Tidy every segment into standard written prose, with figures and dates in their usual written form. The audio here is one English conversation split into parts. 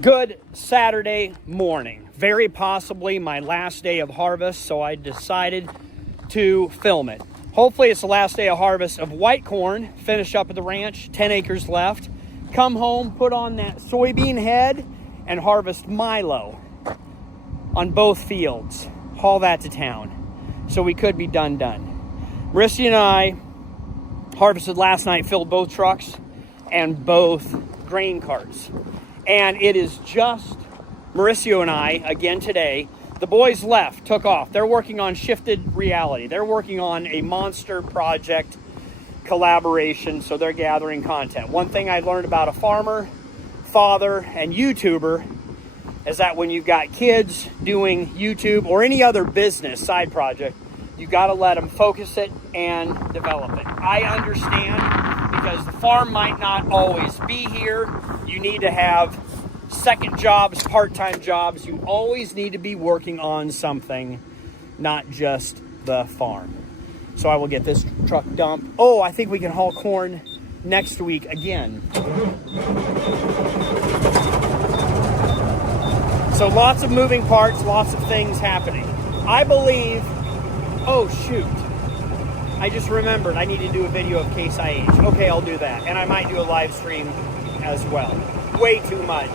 Good Saturday morning, very possibly my last day of harvest, so I decided to film it. Hopefully it's the last day of harvest of white corn, finish up at the ranch, 10 acres left, come home, put on that soybean head, and harvest milo on both fields, haul that to town. So we could be done. Marissa and I harvested last night, filled both trucks and both grain carts. And it is just Mauricio and I, again today. The boys left, took off. They're working on shifted reality. They're working on a monster project collaboration, so they're gathering content. One thing I learned about a farmer, father, and YouTuber is that when you've got kids doing YouTube or any other business side project, you got to let them focus it and develop it. I understand because the farm might not always be here. You need to have second jobs, part-time jobs. You always need to be working on something, not just the farm. So I will get this truck dumped. Oh, I think we can haul corn next week again. So lots of moving parts, lots of things happening. I believe, oh shoot, I just remembered I need to do a video of Case IH. Okay, I'll do that. And I might do a live stream as well. Way too much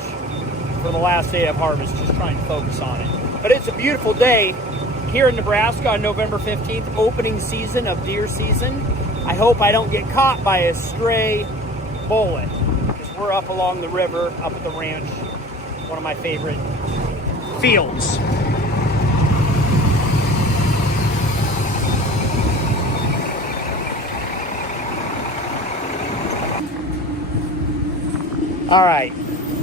for the last day of harvest, just trying to focus on it. But it's a beautiful day here in Nebraska on November 15th, opening season of deer season. I hope I don't get caught by a stray bullet, because we're up along the river, up at the ranch, one of my favorite fields. All right,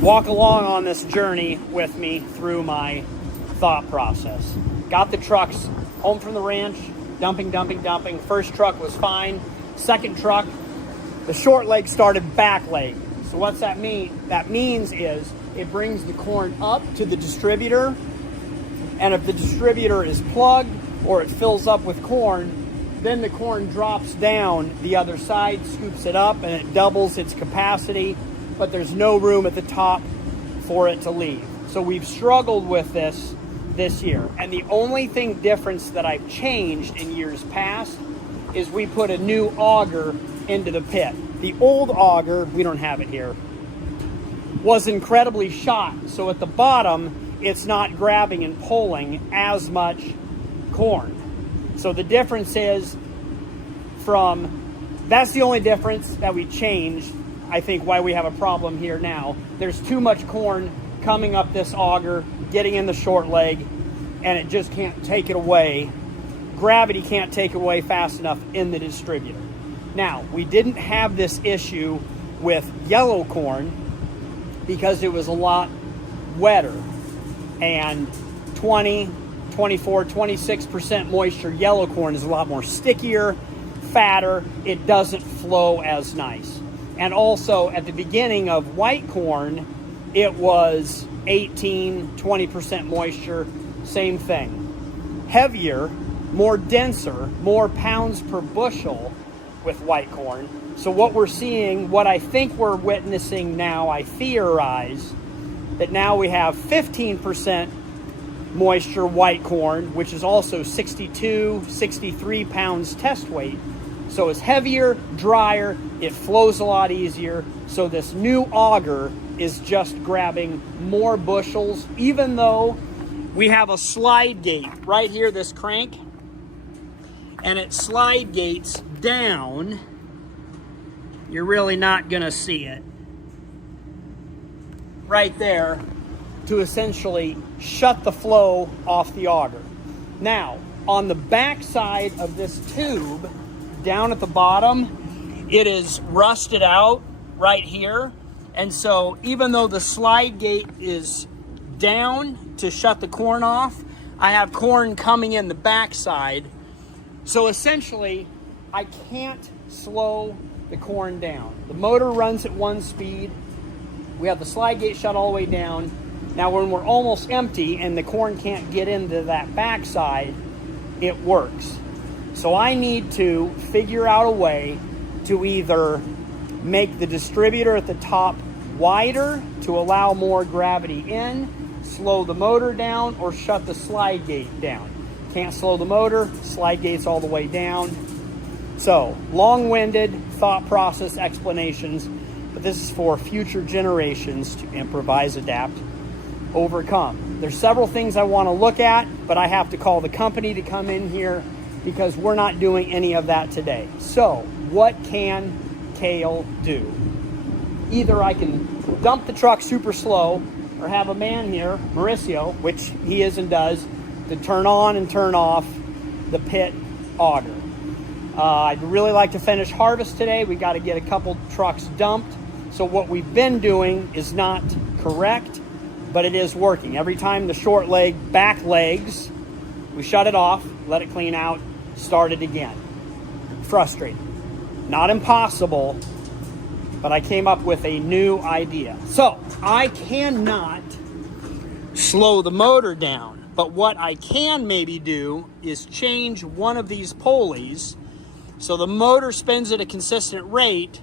walk along on this journey with me through my thought process. Got the trucks home from the ranch, dumping. First truck was fine. Second truck, the short leg started back leg. So what's that mean? That means is it brings the corn up to the distributor, and if the distributor is plugged or it fills up with corn, then the corn drops down the other side, scoops it up, and it doubles its capacity, but there's no room at the top for it to leave. So we've struggled with this year. And the only thing difference that I've changed in years past is we put a new auger into the pit. The old auger, we don't have it here, was incredibly shot. So at the bottom, it's not grabbing and pulling as much corn. So the difference is that's the only difference that we changed. I think why we have a problem here now. There's too much corn coming up this auger, getting in the short leg, and it just can't take it away. Gravity can't take it away fast enough in the distributor. Now, we didn't have this issue with yellow corn because it was a lot wetter, and 20, 24, 26% moisture yellow corn is a lot more stickier, fatter. It doesn't flow as nice. And also at the beginning of white corn, it was 18, 20% moisture, same thing. Heavier, more denser, more pounds per bushel with white corn. So what we're seeing, what I think we're witnessing now, I theorize that now we have 15% moisture white corn, which is also 62, 63 pounds test weight. So it's heavier, drier, it flows a lot easier. So this new auger is just grabbing more bushels, even though we have a slide gate right here, this crank, and it slide gates down. You're really not gonna see it. Right there, to essentially shut the flow off the auger. Now, on the back side of this tube, down at the bottom, it is rusted out right here. And so even though the slide gate is down to shut the corn off, I have corn coming in the backside. So essentially, I can't slow the corn down. The motor runs at 1 speed. We have the slide gate shut all the way down. Now when we're almost empty and the corn can't get into that backside, it works. So I need to figure out a way to either make the distributor at the top wider to allow more gravity in, slow the motor down, or shut the slide gate down. Can't slow the motor, slide gate's all the way down. So, long-winded thought process explanations, but this is for future generations to improvise, adapt, overcome. There's several things I want to look at, but I have to call the company to come in here because we're not doing any of that today. So, what can Kale do? Either I can dump the truck super slow, or have a man here, Mauricio, which he is and does, to turn on and turn off the pit auger. I'd really like to finish harvest today. We got to get a couple trucks dumped. So what we've been doing is not correct, but it is working. Every time the short leg back legs, we shut it off, let it clean out, start it again. Frustrating. Not impossible, but I came up with a new idea. So I cannot slow the motor down, but what I can maybe do is change one of these pulleys so the motor spins at a consistent rate,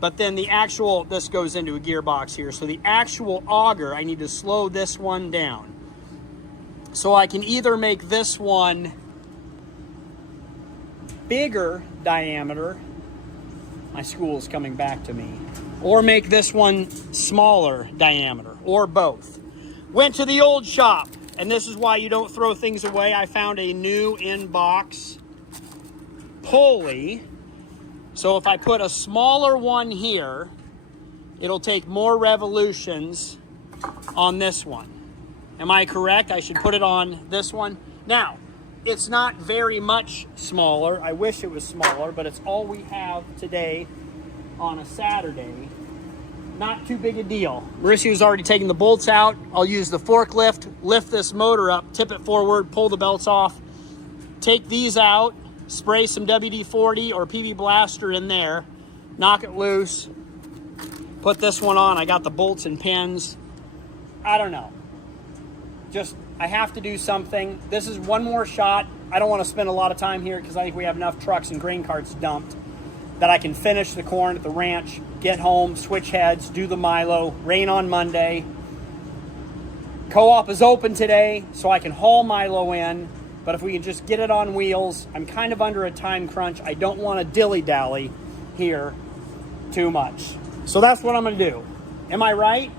but then the actual, this goes into a gearbox here, so the actual auger, I need to slow this one down. So I can either make this one bigger diameter, my school is coming back to me, or make this one smaller diameter, or both. Went to the old shop, and this is why you don't throw things away. I found a new in-box pulley. So if I put a smaller one here, it'll take more revolutions on this one. Am I correct? I should put it on this one. Now, it's not very much smaller. I wish it was smaller, but it's all we have today on a Saturday. Not too big a deal. Mauricio's already taken the bolts out. I'll use the forklift, lift this motor up, tip it forward, pull the belts off, take these out, spray some WD-40 or PB Blaster in there, knock it loose, put this one on. I got the bolts and pins. I don't know. Just, I have to do something. This is one more shot. I don't want to spend a lot of time here because I think we have enough trucks and grain carts dumped that I can finish the corn at the ranch, get home, switch heads, do the Milo, rain on Monday. Co-op is open today, so I can haul Milo in, but if we can just get it on wheels, I'm kind of under a time crunch. I don't want to dilly-dally here too much. So that's what I'm going to do. Am I right?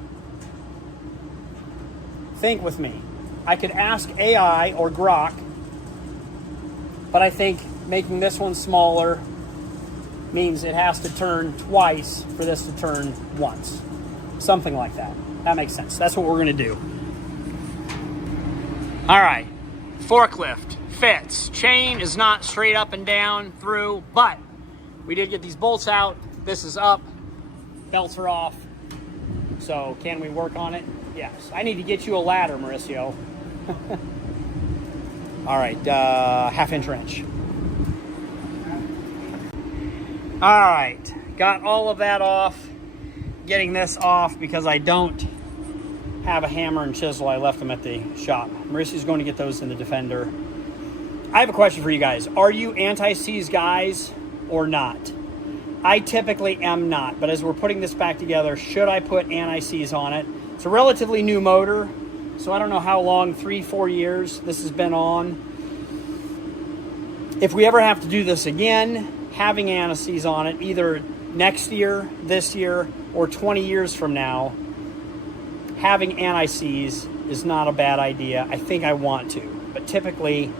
Think with me. I could ask AI or Grok, but I think making this one smaller means it has to turn twice for this to turn once. Something like that. That makes sense. That's what we're going to do. All right. Forklift fits. Chain is not straight up and down through, but we did get these bolts out. This is up. Belts are off. So can we work on it? Yes. I need to get you a ladder, Mauricio. All right. 1/2 wrench. All right, got all of that off. Getting this off because I don't have a hammer and chisel. I left them at the shop. Mauricio's going to get those in the Defender. I have a question for you guys. Are you anti-seize guys or not? I typically am not, but as we're putting this back together, should I put anti-seize on it? It's a relatively new motor, so I don't know how long, 3-4 years this has been on. If we ever have to do this again, having anti-seize on it, either next year, this year, or 20 years from now, having anti-seize is not a bad idea. I think I want to, but typically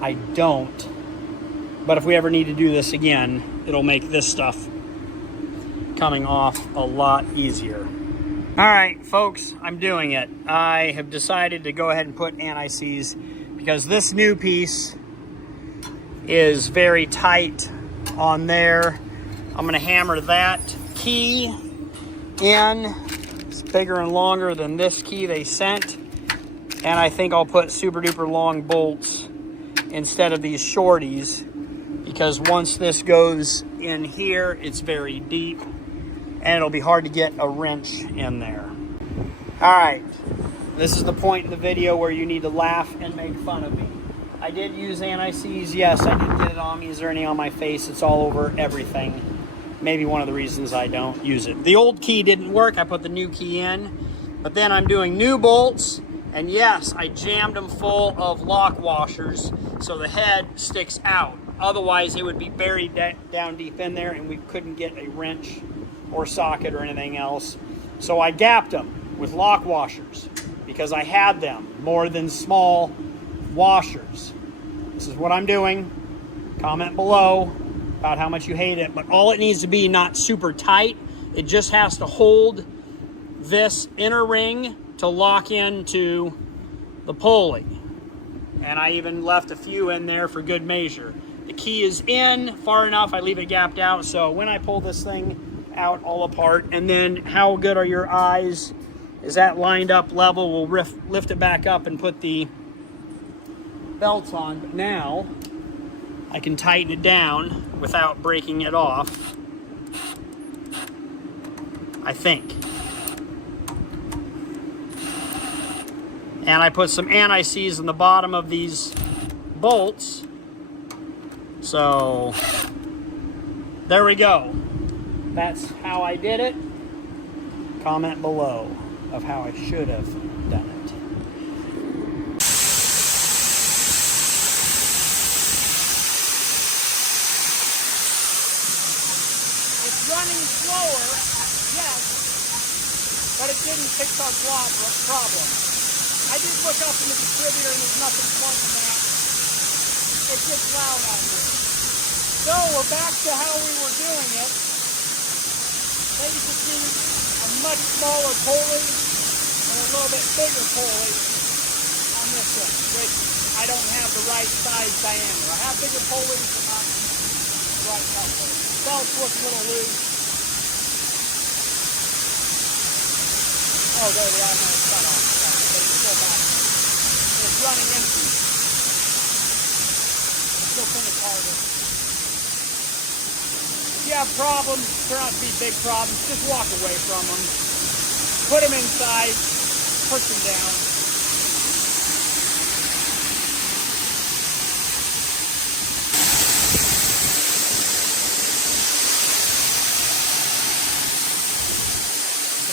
I don't. But if we ever need to do this again, it'll make this stuff coming off a lot easier. All right, folks, I'm doing it. I have decided to go ahead and put anti-seize because this new piece is very tight on there. I'm going to hammer that key in. It's bigger and longer than this key they sent. And I think I'll put super duper long bolts instead of these shorties, because once this goes in here, it's very deep and it'll be hard to get a wrench in there. All right, this is the point in the video where you need to laugh and make fun of me. I did use anti-seize. Yes, I did get it on me. Is there any on my face? It's all over everything. maybe one of the reasons I don't use it. The old key didn't work. I put the new key in, but then I'm doing new bolts, and yes, I jammed them full of lock washers so the head sticks out. Otherwise, it would be buried down deep in there, and we couldn't get a wrench or socket or anything else. So I gapped them with lock washers because I had them, more than small washers. This is what I'm doing. Comment below about how much you hate it, but all it needs to be, not super tight. It just has to hold this inner ring to lock into the pulley. And I even left a few in there for good measure. The key is in far enough, I leave it gapped out, so when I pull this thing out all apart, and then how good are your eyes? Is that lined up level? We'll lift it back up and put the belts on. But now I can tighten it down without breaking it off, I think. And I put some anti-seize in the bottom of these bolts. So there we go. That's how I did it. Comment below of how I should have done it. It's running slower, yes, but it didn't fix our problem. I did look up in the distributor and there's nothing plugging that. It's just loud out here. So we're back to how we were doing it. Basically, a much smaller pulley and a little bit bigger pulley on this one, which I don't have the right size diameter. I have bigger pulleys, but not the right color. Belts look a little loose. Oh, there they are. No, it's cut off. But it's still back. It's running empty. Still finished harder. If you have problems, turn out to be big problems, just walk away from them. Put them inside, push them down.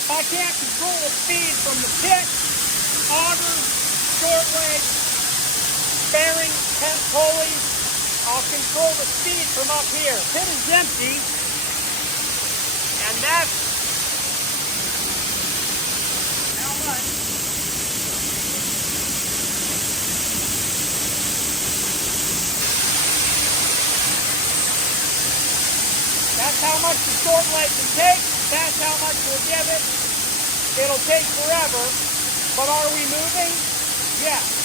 If I can't control the speed from the pit, auger, short leg, bearing, pet pulleys, I'll control the speed from up here. Pit is empty, and that's how much. That's how much the short leg can take. That's how much we'll give it. It'll take forever, but are we moving? Yes.